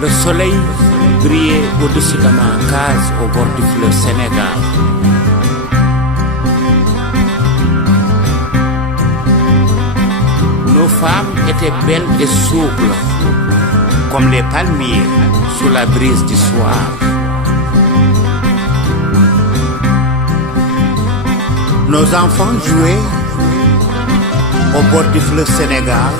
Le soleil brillait au-dessus de ma case au bord du fleuve Sénégal. Nos femmes étaient belles et souples, comme les palmiers sous la brise du soir. Nos enfants jouaient au bord du fleuve Sénégal.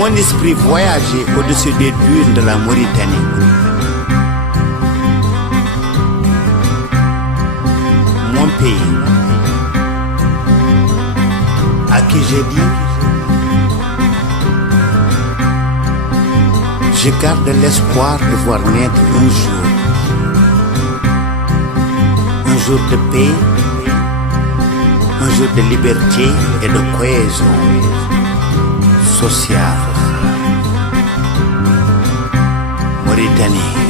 Mon esprit voyageait au-dessus des dunes de la Mauritanie. Mon pays, à qui j'ai dit, je garde l'espoir de voir naître un jour de paix, un jour de liberté et de cohésion sociale. Mauritanie.